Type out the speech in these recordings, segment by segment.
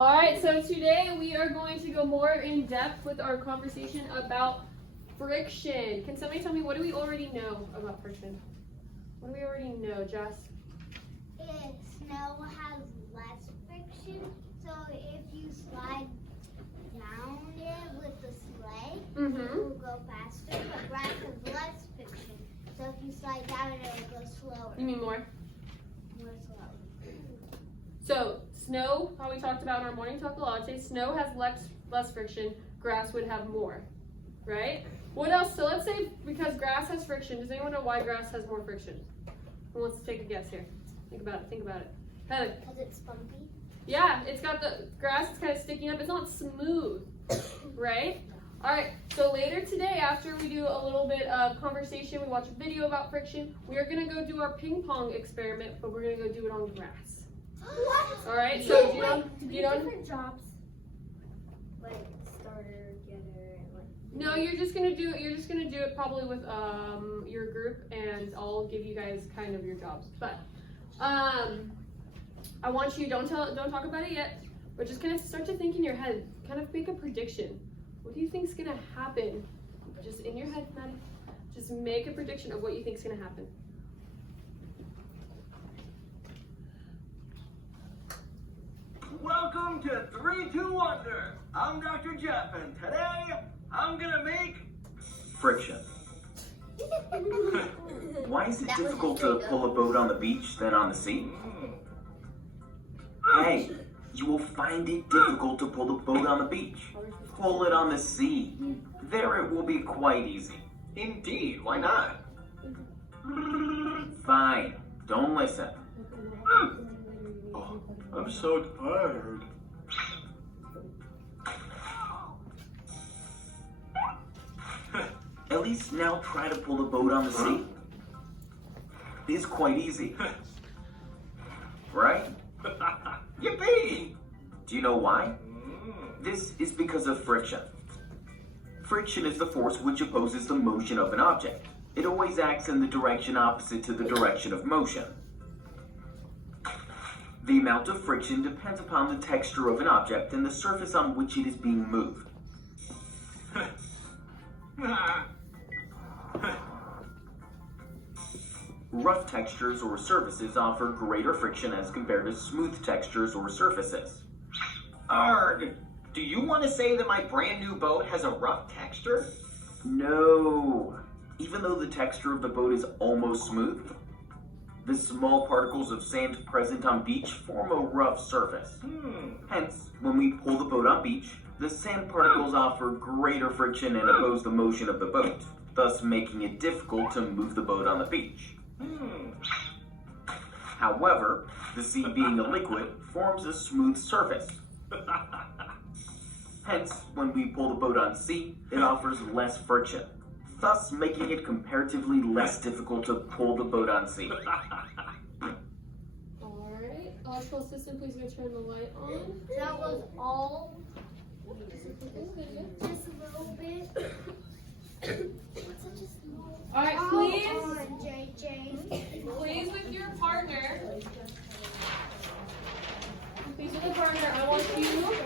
All right, so today we are going to go more in depth with our conversation about friction. Can somebody tell me, what do we already know about friction? What do we already know, Jess? Snow has less friction, so if you slide down it with the sleigh, it will go faster, but grass has less friction. So if you slide down it, will go slower. You mean more? More slow. So, snow, how we talked about in our morning talk a lot, say snow has less friction, grass would have more, right? What else? So let's say because grass has friction, does anyone know why grass has more friction? Who wants to take a guess here? Think about it. Heather. Because it's bumpy? Yeah, it's got the grass is kind of sticking up. It's not smooth, right? All right, so later today, after we do a little bit of conversation, we watch a video about friction, we are gonna go do our ping pong experiment, but we're gonna go do it on grass. What? All right, so different jobs? Like starter, getter, and like. No, you're just gonna do it probably with your group, and I'll give you guys kind of your jobs. But I want you don't talk about it yet, but just kind of start to think in your head, kind of make a prediction. What do you think is gonna happen? Just in your head, Maddie. Just make a prediction of what you think is gonna happen. Welcome to 3-2 Wonder. I'm Dr. Jeff, and today I'm gonna make friction. Why is it difficult to pull a boat on the beach than on the sea? Hey, you will find it difficult to pull the boat on the beach. Pull it on the sea. There it will be quite easy. Indeed, why not? Fine, don't listen. Oh, I'm so tired. At least now try to pull the boat on the sea. It's quite easy. Right? Yippee! Do you know why? This is because of friction. Friction is the force which opposes the motion of an object. It always acts in the direction opposite to the direction of motion. The amount of friction depends upon the texture of an object and the surface on which it is being moved. Rough textures or surfaces offer greater friction as compared to smooth textures or surfaces. Arg! Do you want to say that my brand new boat has a rough texture? No! Even though the texture of the boat is almost smooth, the small particles of sand present on beach form a rough surface. Hence, when we pull the boat on beach, the sand particles offer greater friction and oppose the motion of the boat, thus making it difficult to move the boat on the beach. However, the sea being a liquid forms a smooth surface. Hence, when we pull the boat on sea, it offers less friction, thus making it comparatively less difficult to pull the boat on sea. Alright, electrical assistant, please go turn the light on. That was all. Alright, Just a little bit. Such a small. please, JJ. please with your partner. Please with your partner, I want you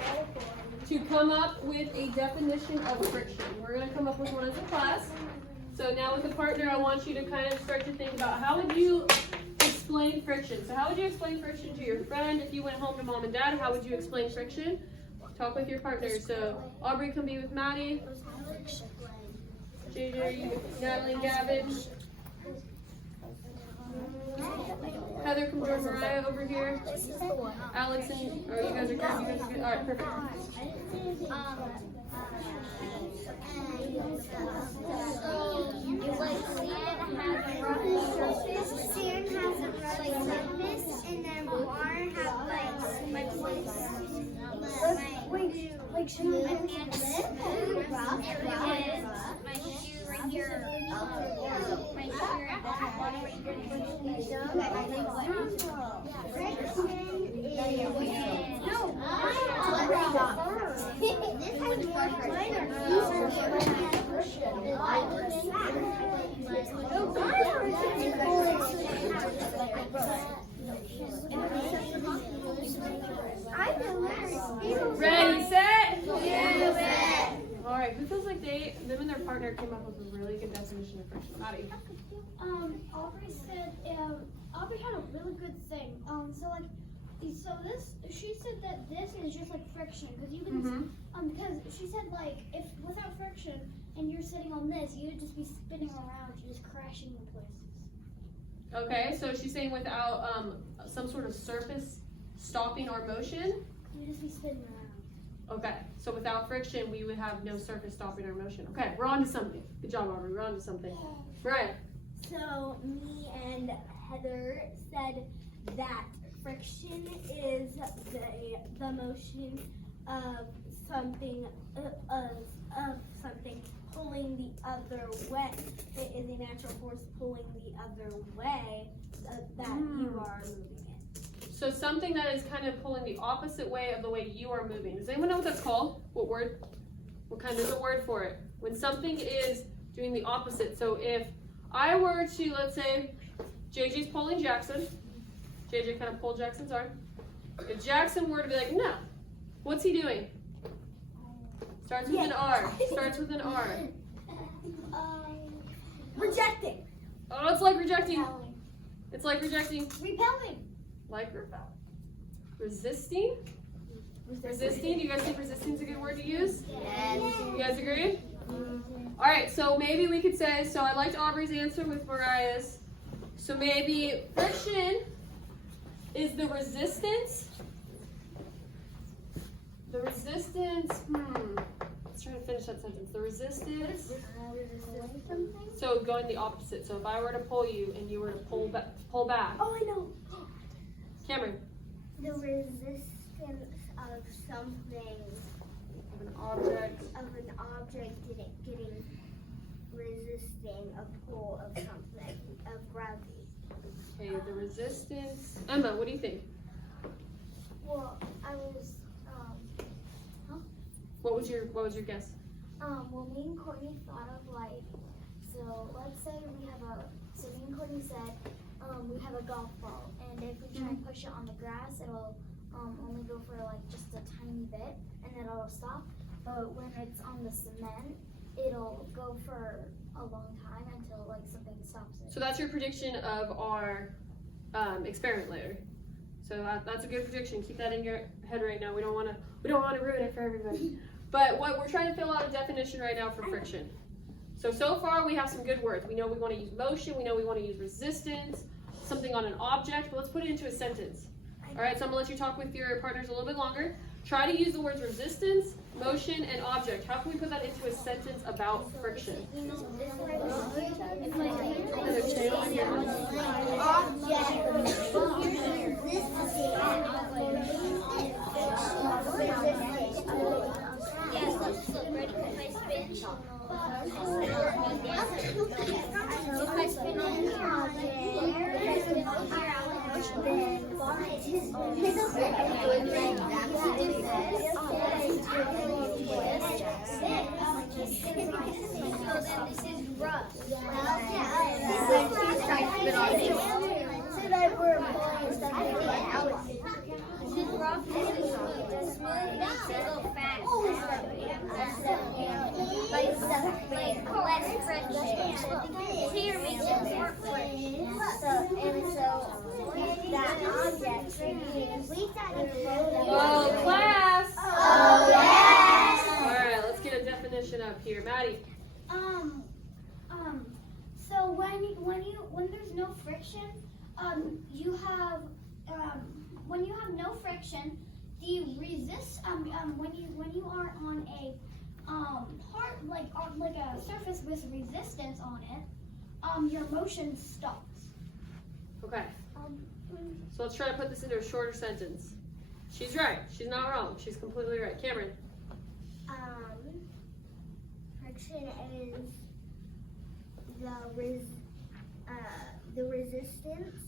to come up with a definition of friction. We're going to come up with one as a class. So now with a partner, I want you to kind of start to think about how would you explain friction. So how would you explain friction to your friend if you went home to mom and dad? How would you explain friction? Talk with your partner. So Aubrey, come be with Maddie. JJ, Natalie, and Gavin. Heather, come join Mariah over here. Alex and you guys are good. All right, perfect. Sand has a rough surface, and then water has like smooth and rough. My shoe right here. My shoe Ready, set? All right, who feels like them and their partner came up with a really good definition of friction? Maddie. Aubrey said, Aubrey had a really good thing. She said that this is just like friction, because you can, because she said like if without friction and you're sitting on this, you would just be spinning around, you're just crashing in places. Okay, so she's saying without some sort of surface stopping our motion. You'd just be spinning around. Okay, so without friction, we would have no surface stopping our motion. Okay, we're on to something. Good job, Aubrey. We're on to something. Mariah. So me and Heather said that friction is the motion of something pulling the other way. It is a natural force pulling the other way that you are moving in. So something that is kind of pulling the opposite way of the way you are moving. Does anyone know what that's called? What word? What kind of a word for it? When something is doing the opposite. So if I were to, let's say, JJ's pulling Jackson. JJ kind of pulled Jackson's arm. If Jackson were to be like, no, what's he doing? Starts with an R. Starts with an R. Rejecting. Oh, it's like rejecting. It's like rejecting. Repelling. Like repel. Resisting. Resisting. Do you guys think resisting is a good word to use? Yes. You guys agree? All right. So maybe we could say. So I liked Aubrey's answer with Mariah's. So maybe friction is the resistance. The resistance. Let's try to finish that sentence. The resistance. So going the opposite. So if I were to pull you and you were to pull back. Oh, I know. Cameron. The resistance of something, Of an object. getting resisting a pull of something, of gravity. Okay, the resistance. Emma, what do you think? Well, I was, What was your guess? well, me and Courtney thought of like, so let's say me and Courtney said, we have a golf ball, and if we try and push it on the grass, it'll only go for like just a tiny bit, and then it'll stop. But when it's on the cement, it'll go for a long time until like something stops it. So that's your prediction of our experiment later. So that's a good prediction. Keep that in your head right now. We don't want to ruin it for everybody. But what we're trying to fill out a definition right now for friction. So far we have some good words. We know we want to use motion. We know we want to use resistance, something on an object. But let's put it into a sentence. All right, so I'm gonna let you talk with your partners a little bit longer. Try to use the words resistance, motion, and object. How can we put that into a sentence about friction? Oh, class! Oh, yes! All right, let's get a definition up here. Maddie. So when there's no friction, when you have no friction, the resist when you are on a part like a surface with resistance on it, your motion stops. Okay. So let's try to put this into a shorter sentence. She's right. She's not wrong. She's completely right. Cameron. Friction is the resistance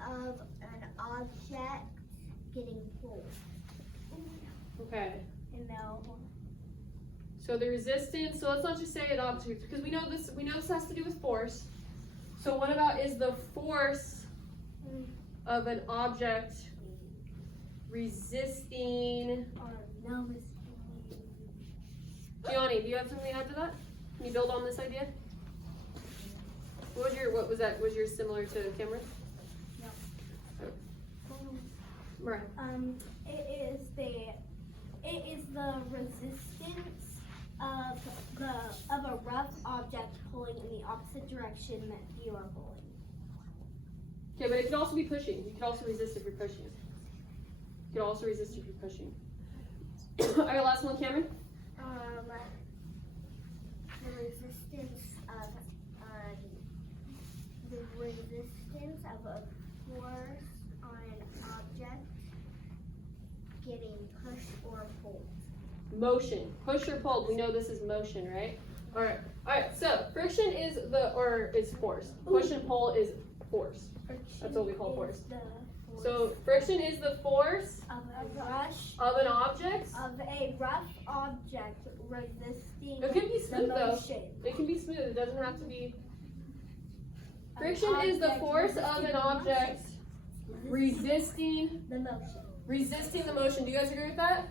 of an object getting pulled. Okay. No. So the resistance. So let's not just say an object because we know this has to do with force. So what about is the force of an object resisting. Or numbers. Gianni, do you have something to add to that? Can you build on this idea? What was that? Was yours similar to Cameron? No. Right. It is the resistance of a rough object pulling in the opposite direction that you are pulling. Okay, but it could also be pushing. You could also resist if you're pushing. You could also resist if you're pushing. All right, last one, Cameron. The resistance of a force on an object getting pushed or pulled. Motion. Push or pull. We know this is motion, right? All right. All right. So friction is force. Push and pull is force. That's what we call force. So friction is the force Of a rush. of an object. Of a rough object resisting It can be the smooth though. motion. It can be smooth. It doesn't have to be. Friction is the force of an object resisting The motion. resisting the motion. Do you guys agree with that?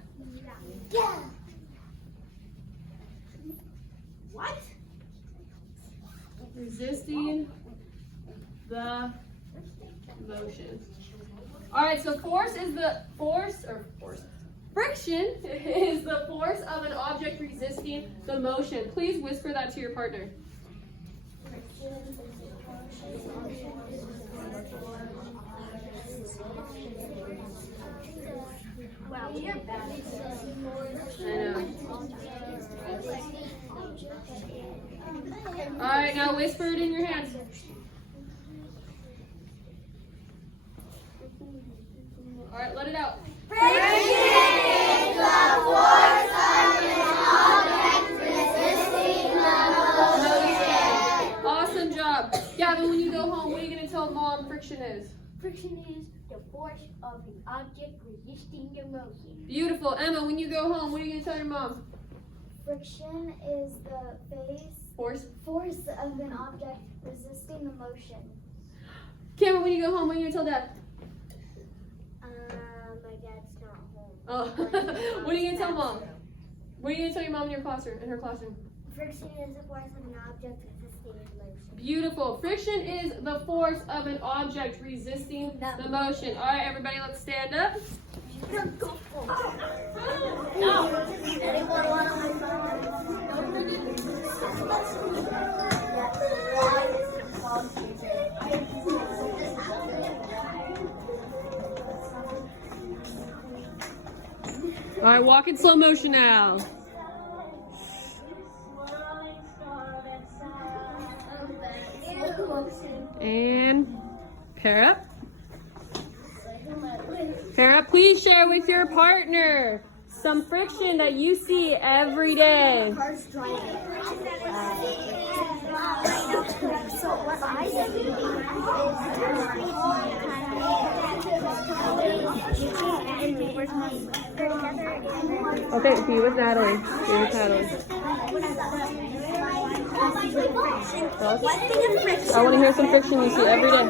Yeah. What? Resisting the motion. All right, so force is the force. Friction is the force of an object resisting the motion. Please whisper that to your partner. Wow, you're bad. I know. All right, now whisper it in your hands. All right, let it out. Awesome job. Gavin, when you go home, what are you going to tell Mom friction is? Friction is the force of an object resisting the motion. Beautiful. Emma, when you go home, what are you going to tell your mom? Friction is the Force. force of an object resisting the motion. Cameron, when you go home, what are you going to tell Dad? My dad's not home. Oh. What are you going to tell Mom? What are you going to tell your mom in her classroom? Friction is the force of an object resisting the motion. Beautiful. Friction is the force of an object resisting the motion. All right, everybody, let's stand up. All right, walk in slow motion now. And pair up. Pair up, please share with your partner some friction that you see every day. So what I see Okay, be with Natalie. Be with Natalie. I want to hear some friction you see every day.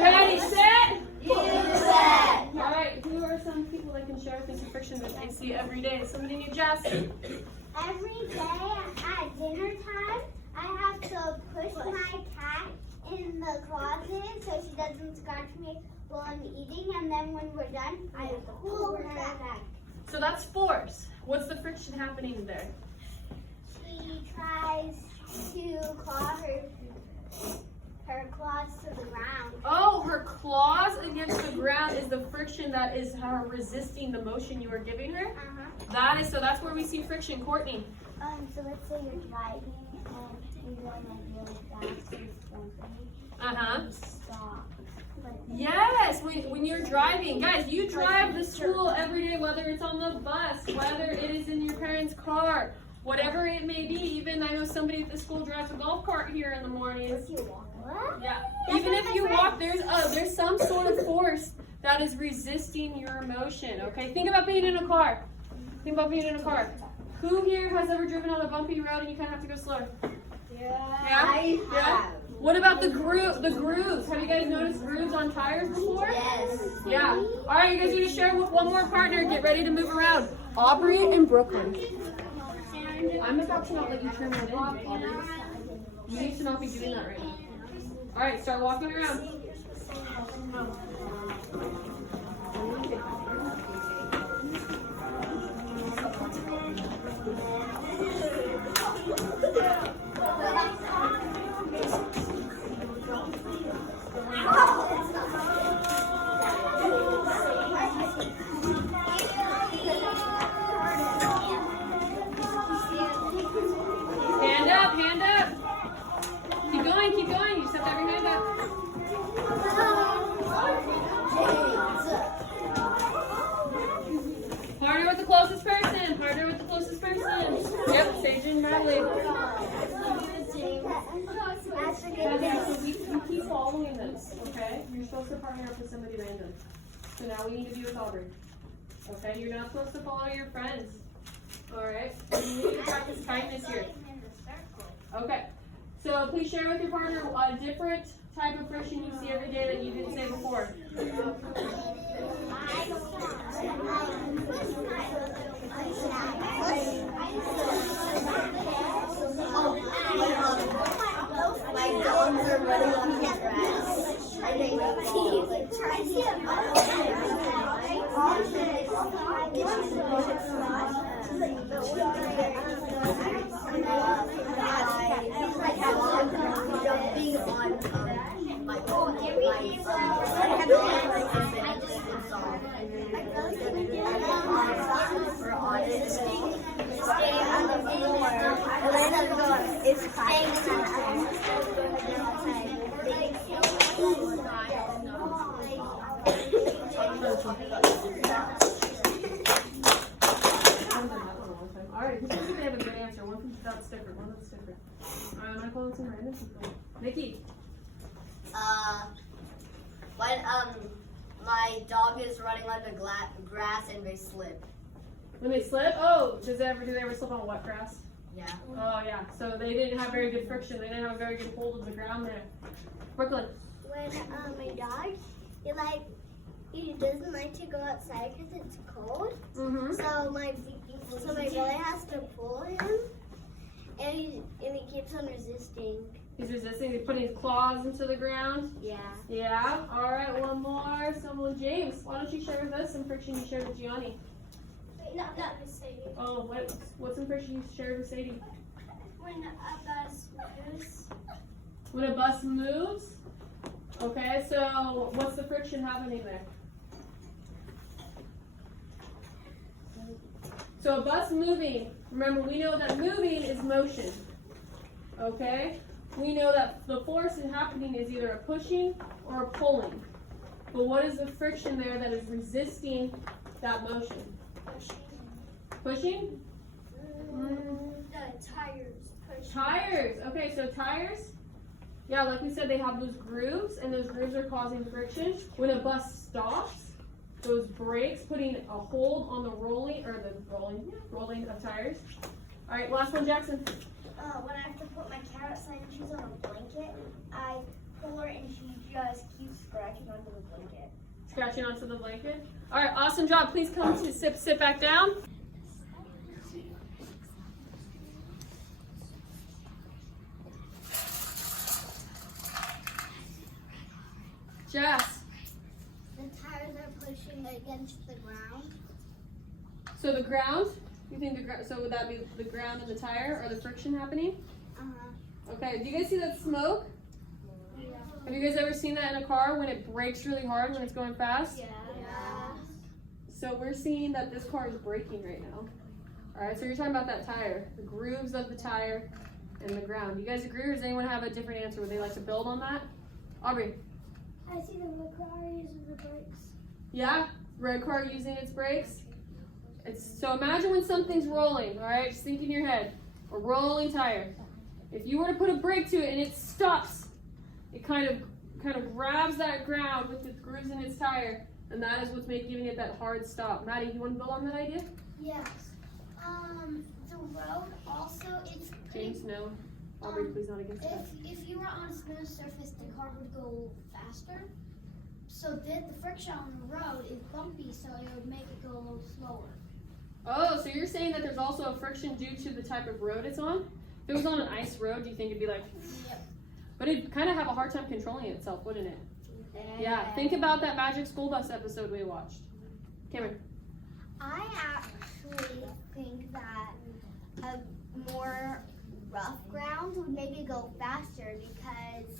Ready, set? All right, who are some people that can share with me some friction that they see every day? Somebody need Jess? Every day at dinner time, I have to push my cat in the closet so she doesn't scratch me while I'm eating, and then when we're done, I pull her back. So that's force. What's the friction happening there? She tries to claw her claws to the ground. Oh, her claws against the ground is the friction that is her resisting the motion you are giving her? So that's where we see friction. Courtney? So let's say you're driving and you're going like really fast and something. Uh-huh. You stop. Yes, when you're driving. Guys, you drive to school every day, whether it's on the bus, whether it is in your parents' car, whatever it may be. Even I know somebody at the school drives a golf cart here in the mornings. Yeah. Even if you walk, there's some sort of force that is resisting your emotion. Okay. Think about being in a car. Think about being in a car. Who here has ever driven on a bumpy road and you kind of have to go slower? I have. What about the grooves? Have you guys noticed grooves on tires before? Yes. Yeah. All right, you guys need to share with one more partner. Get ready to move around. Aubrey and Brooklyn. I'm about to not let you turn that in, Aubrey. You need to not be doing that right now. All right, start walking around. Hand up. Keep going. You just have to have your hand up. Partner with the closest person. Yep, Sage and Natalie. So we keep following this, okay? You're supposed to partner up with somebody random. So now we need to be with Aubrey. Okay, you're not supposed to follow your friends. Alright? You need to practice kindness here. Okay. So please share with your partner a different type of friction you see every day that you didn't say before. My dogs are running on the grass. And they try jumping on my phone. It's Alright, who's going to have a good answer? One that's different. Alright, Michael and some random people. Nikki. When my dog is running on the grass and they slip. When they slip? Oh, do they ever slip on wet grass? Yeah. Oh yeah. So they didn't have very good friction. They didn't have a very good hold of the ground there. Brooklyn. When my dog, he doesn't like to go outside because it's cold. Mm-hmm. So my belly has to pull him, and he keeps on resisting. He's resisting. He's putting his claws into the ground. Yeah. Yeah. All right. One more. Someone, James. Why don't you share with us some friction you shared with Gianni? Not with Sadie. Oh, what's some friction you shared with Sadie? When a bus moves. When a bus moves. Okay. So what's the friction happening there? So a bus moving. Remember, we know that moving is motion. Okay. We know that the force is happening is either a pushing or a pulling. But what is the friction there that is resisting that motion? Pushing? The tires push. Tires. Okay, so tires. Yeah, like we said, they have those grooves, and those grooves are causing friction. When a bus stops, those brakes putting a hold on the rolling of tires. All right, last one, Jackson. When I have to put my cat outside and she's on a blanket, I pull her and she just keeps scratching onto the blanket. Scratching onto the blanket. All right, awesome job. Please come to sit back down. Jess. The tires are pushing against the ground. So the ground, you think so would that be the ground and the tire, or the friction happening? Okay, do you guys see that smoke? Yeah. Have you guys ever seen that in a car when it brakes really hard when it's going fast? Yeah. So we're seeing that this car is braking right now. All right, so you're talking about that tire, the grooves of the tire and the ground. Do you guys agree, or does anyone have a different answer? Would they like to build on that? Aubrey. I see the red car using the brakes. Yeah, red car using its brakes. So imagine when something's rolling, all right? Just think in your head, a rolling tire. If you were to put a brake to it and it stops, it kind of grabs that ground with the grooves in its tire, and that is what's giving it that hard stop. Maddie, you want to build on that idea? Yes. The road also, it's James, no. Aubrey, please not against that. if you were on a smooth surface, the car would go faster. So the friction on the road is bumpy, so it would make it go a little slower. Oh, so you're saying that there's also a friction due to the type of road it's on? If it was on an ice road, do you think it'd be like... Yep. But it'd kind of have a hard time controlling itself, wouldn't it? Yeah, think about that Magic School Bus episode we watched. Cameron. I actually think that a more rough ground would make it go faster because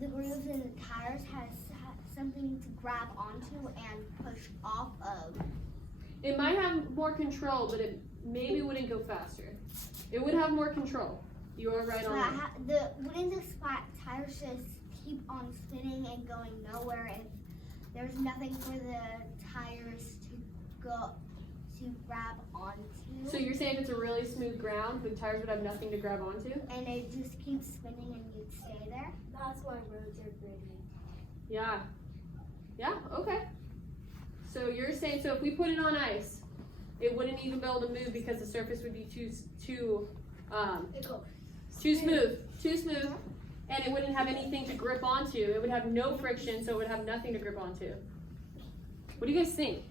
the grooves in the tires has something to grab onto and push off of. It might have more control, but it maybe wouldn't go faster. It would have more control. You are right on that. Wouldn't the flat tires just keep on spinning and going nowhere if there's nothing for the tires to grab onto? So you're saying if it's a really smooth ground, the tires would have nothing to grab onto? And it just keeps spinning and you'd stay there? That's why roads are gritty. Yeah. Yeah, okay. So you're saying, so if we put it on ice, it wouldn't even be able to move because the surface would be too smooth, and it wouldn't have anything to grip onto. It would have no friction, so it would have nothing to grip onto. What do you guys think?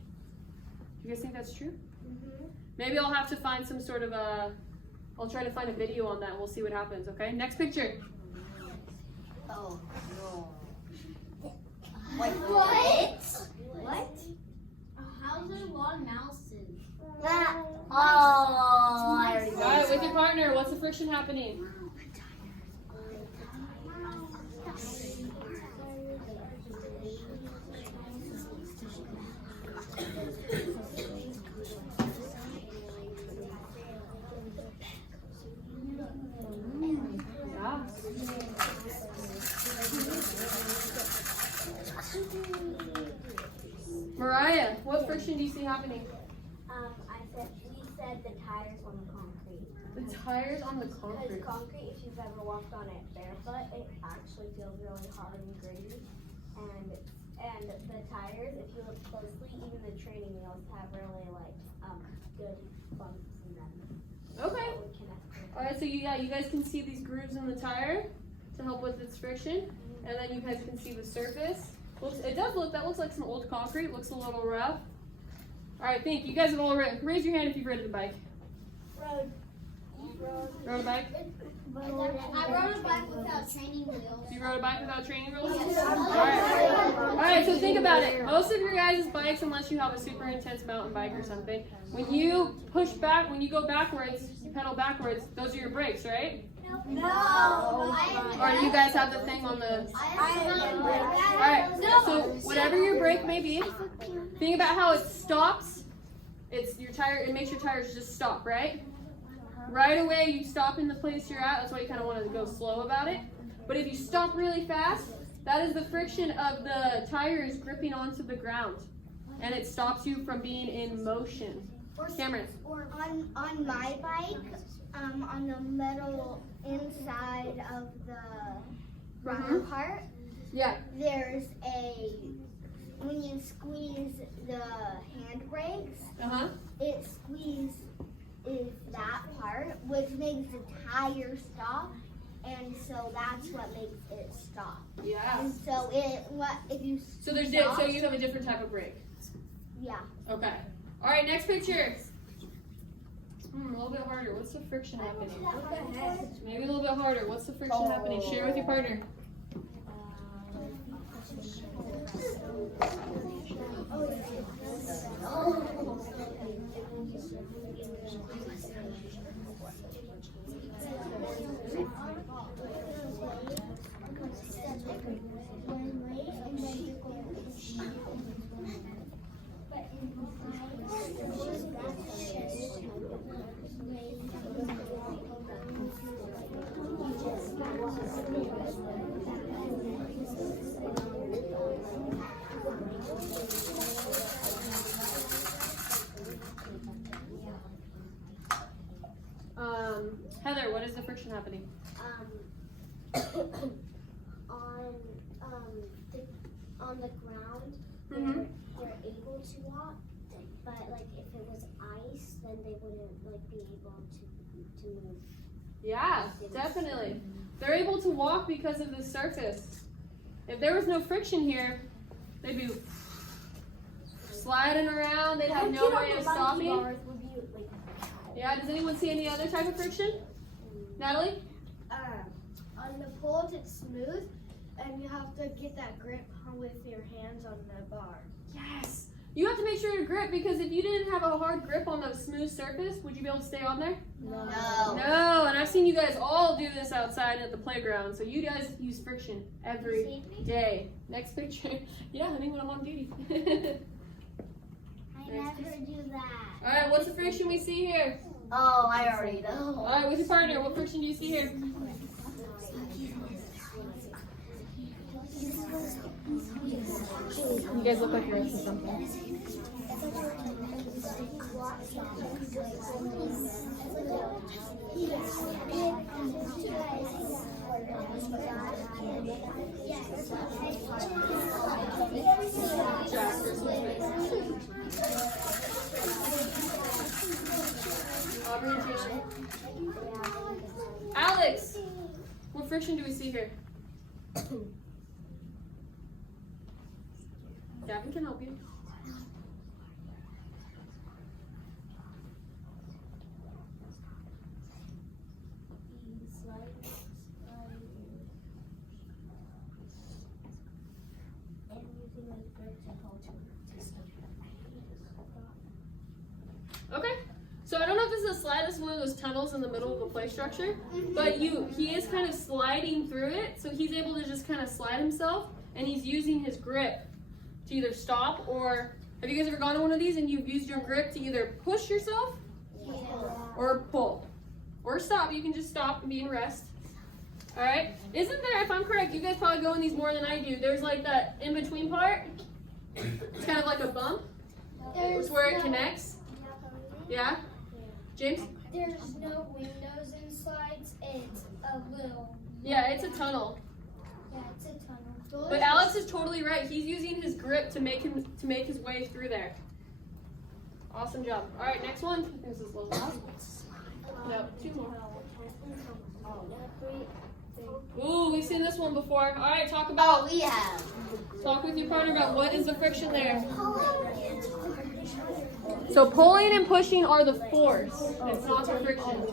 You guys think that's true? Mm-hmm. Maybe I'll have to find some sort of I'll try to find a video on that and we'll see what happens, okay? Next picture. Oh, no. Wait, what? What? How's there a lot of mouses? Alright, with your partner, what's the friction happening? Mariah, what friction do you see happening? We said the tires on the concrete. The tires on the Because concrete. concrete, if you've ever walked on it barefoot, it actually feels really hard and gritty. And the tires, if you look closely, even the training wheels have really good bumps in them. Okay. That would connect them. Alright, so you guys can see these grooves in the tire to help with its friction. And then you guys can see the surface. That looks like some old concrete, looks a little rough. Alright, think, you guys have all raise your hand if you've ridden a bike. Rode a bike? I rode a bike without training wheels. You rode a bike without training wheels? Yes. Alright, so think about it. Most of your guys' bikes, unless you have a super intense mountain bike or something, when you push back, when you go backwards, you pedal backwards, those are your brakes, right? No. Or do you guys have the thing on the... Alright, so whatever your brake may be, think about how it stops. It makes your tires just stop, right? Right away you stop in the place you're at, that's why you kind of want to go slow about it. But if you stop really fast, that is the friction of the tires gripping onto the ground. And it stops you from being in motion. Cameron. Or on my bike, on the metal inside of the rubber part, Yeah. there's when you squeeze the handbrakes, it squeezes that part, which makes the tire stop, and so that's what makes it stop. Yeah. And so if you So so you have a different type of brake. yeah. Okay. All right, next picture. A little bit harder. What's the friction happening? Maybe a little bit harder. What's the friction happening? Share with your partner. Heather, what is the friction happening? On the ground, Mhm. they're able to walk, but like if it was ice, then they wouldn't like be able to move. Yeah, definitely. They're able to walk because of the surface. If there was no friction here, they'd be sliding around. They'd have no way of stopping. Yeah, does anyone see any other type of friction? Natalie? On the poles, it's smooth, and you have to get that grip with your hands on the bar. Yes. You have to make sure to grip, because if you didn't have a hard grip on the smooth surface, would you be able to stay on there? No. No, and I've seen you guys all do this outside at the playground, so you guys use friction every day. Next picture. Yeah, honey, when I'm on duty. I never do that. Alright, what's the friction we see here? Oh, I already know. Alright, with your partner, what friction do you see here? You guys look like you're into something. Alex, what friction do we see here? Gavin can help you. Okay. So I don't know if this is a slide. This is one of those tunnels in the middle of the play structure. But he is kind of sliding through it. So he's able to just kind of slide himself. And he's using his grip to either stop or... Have you guys ever gone to one of these and you've used your grip to either push yourself or pull? Or stop. You can just stop and be in rest. Alright? Isn't there, if I'm correct, you guys probably go in these more than I do. There's like that in-between part. It's kind of like a bump. It's where it connects. Yeah? James? There's no windows in slides. It's a little. Yeah, it's a tunnel. Yeah, it's a tunnel. But Alex is totally right. He's using his grip to make his way through there. Awesome job. All right, next one. This is a little loud. No, two more. Ooh, we've seen this one before. All right, talk about. we have. Talk with your partner about what is the friction there. So pulling and pushing are the force. It's not the friction.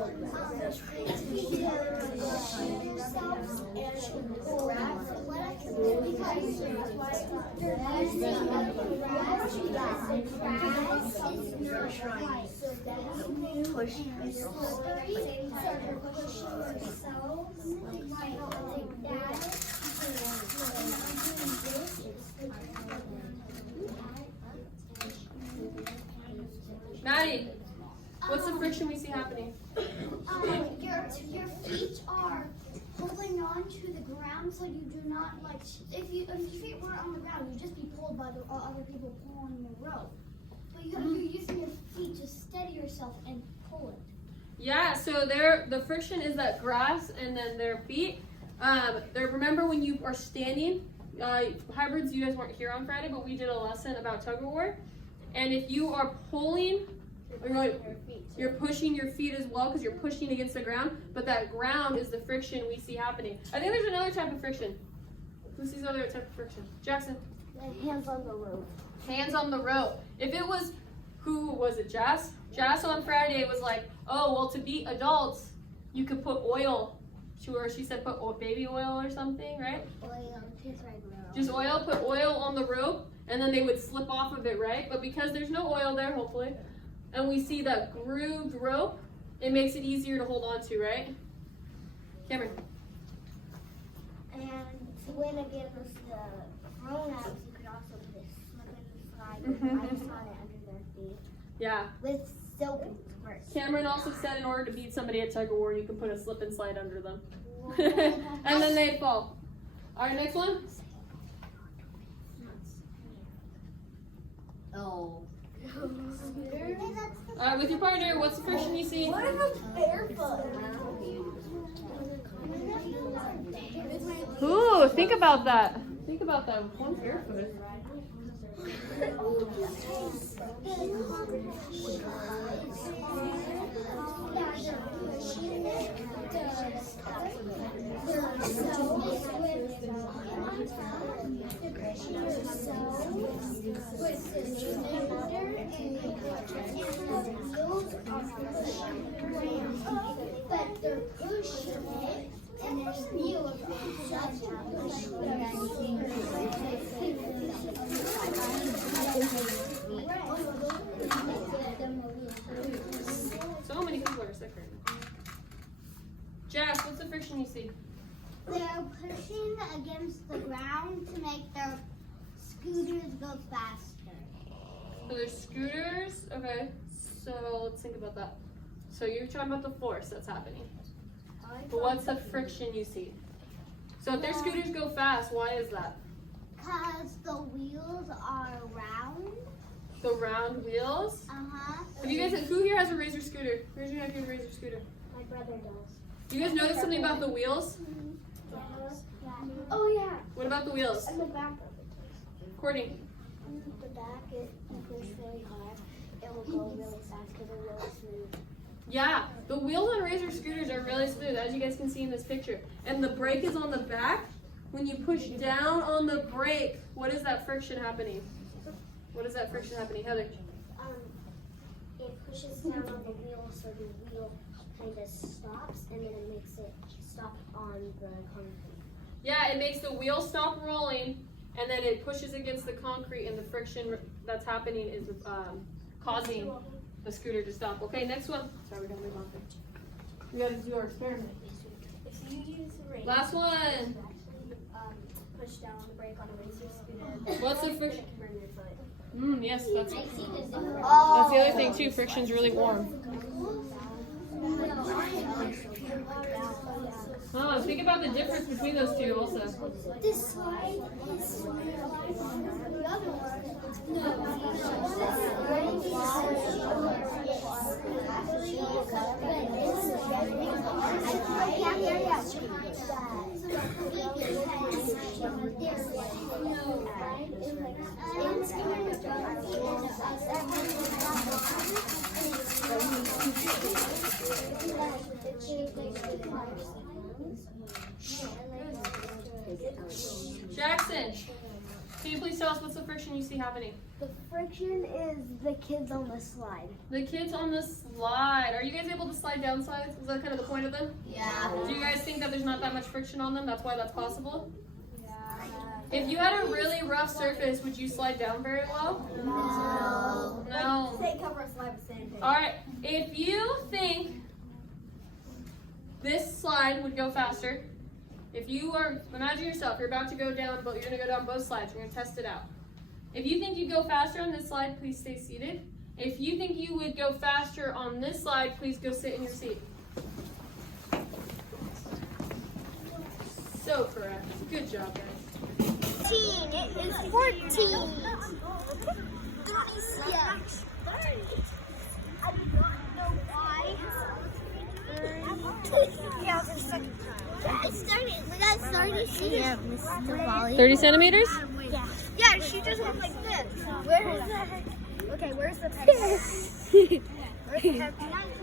Maddie, what's the friction we see happening? Your feet are holding on to the ground, so you do not if your feet were on the ground, you'd just be pulled by the other people pulling the rope. But you're using your feet to steady yourself and pull it. Yeah, so the friction is that grass and then their feet. Remember when you are standing, hybrids, you guys weren't here on Friday, but we did a lesson about tug of war. And if you are pulling, you're pushing your feet as well because you're pushing against the ground, but that ground is the friction we see happening. I think there's another type of friction. Who sees other type of friction? Jackson. Hands on the rope. Hands on the rope. If it was, who was it, Jazz? Jazz on Friday was like, oh, well, to beat adults, you could put oil. She said put baby oil or something, right? Oil, Just oil, put oil on the rope, and then they would slip off of it, right? But because there's no oil there, hopefully, and we see that grooved rope, it makes it easier to hold on to, right? Cameron. And when it gives us the grown-ups, you could also put a slip and slide with ice on it under their feet. Yeah. With soap and squirt. Cameron also said in order to beat somebody at tug of war, you can put a slip and slide under them. And then they'd fall. All right, next one. Oh. Alright, with your partner, what's the friction you see? What about barefoot? Ooh, think about that. Think about that. One's barefoot. But they're pushing it, and there's wheels So many people are sick right now. Jack, what's the friction you see? They're pushing against the ground to make their scooters go faster. So there's scooters. Okay. So let's think about that. So you're talking about the force that's happening. But what's the friction you see? So if their scooters go fast, why is that? Because the wheels are round. The round wheels? Uh-huh. Have you guys, who here has a Razor scooter? Raise your hand if you have a Razor scooter. My brother does. Do you guys notice something about the wheels? Oh yeah. What about the wheels? And the back of it. Courtney. In the back, if you push really hard, it will go really fast because they're really smooth. Yeah, the wheels on Razor scooters are really smooth, as you guys can see in this picture. And the brake is on the back. When you push down on the brake, what is that friction happening? What is that friction happening, Heather? It pushes down on the wheel, so the wheel kind of stops, and then it makes it stop on the concrete. Yeah, it makes the wheel stop rolling, and then it pushes against the concrete, and the friction that's happening is causing the scooter to stop. Okay, next one. Sorry, we gotta move on. We gotta do our experiment. If you use the brake, Last one. actually, push down on the brake on a Razor scooter. What's the friction? Burn your foot. Yes, that's the other thing too. Friction's really warm. Oh, think about the difference between those two also. This slide is the other one. Jackson, can you please tell us what's the friction you see happening? The friction is the kids on the slide. The kids on the slide. Are you guys able to slide down slides? Is that kind of the point of them? Yeah. Do you guys think that there's not that much friction on them? That's why that's possible? If you had a really rough surface, would you slide down very well? No. No. Say cover a slide with sandpaper. Alright, if you think this slide would go faster, if you are, imagine yourself, you're about to go down, but you're gonna go down both slides, you're gonna test it out. If you think you'd go faster on this slide, please stay seated. If you think you would go faster on this slide, please go sit in your seat. So correct. Good job, guys. 14. It is 14. Yes. I don't know why. Yeah, for a second. We got 30 centimeters. 30 centimeters? Yeah. Yeah, she just went like this. Where is that? Okay, where's the pen? Where's the pen?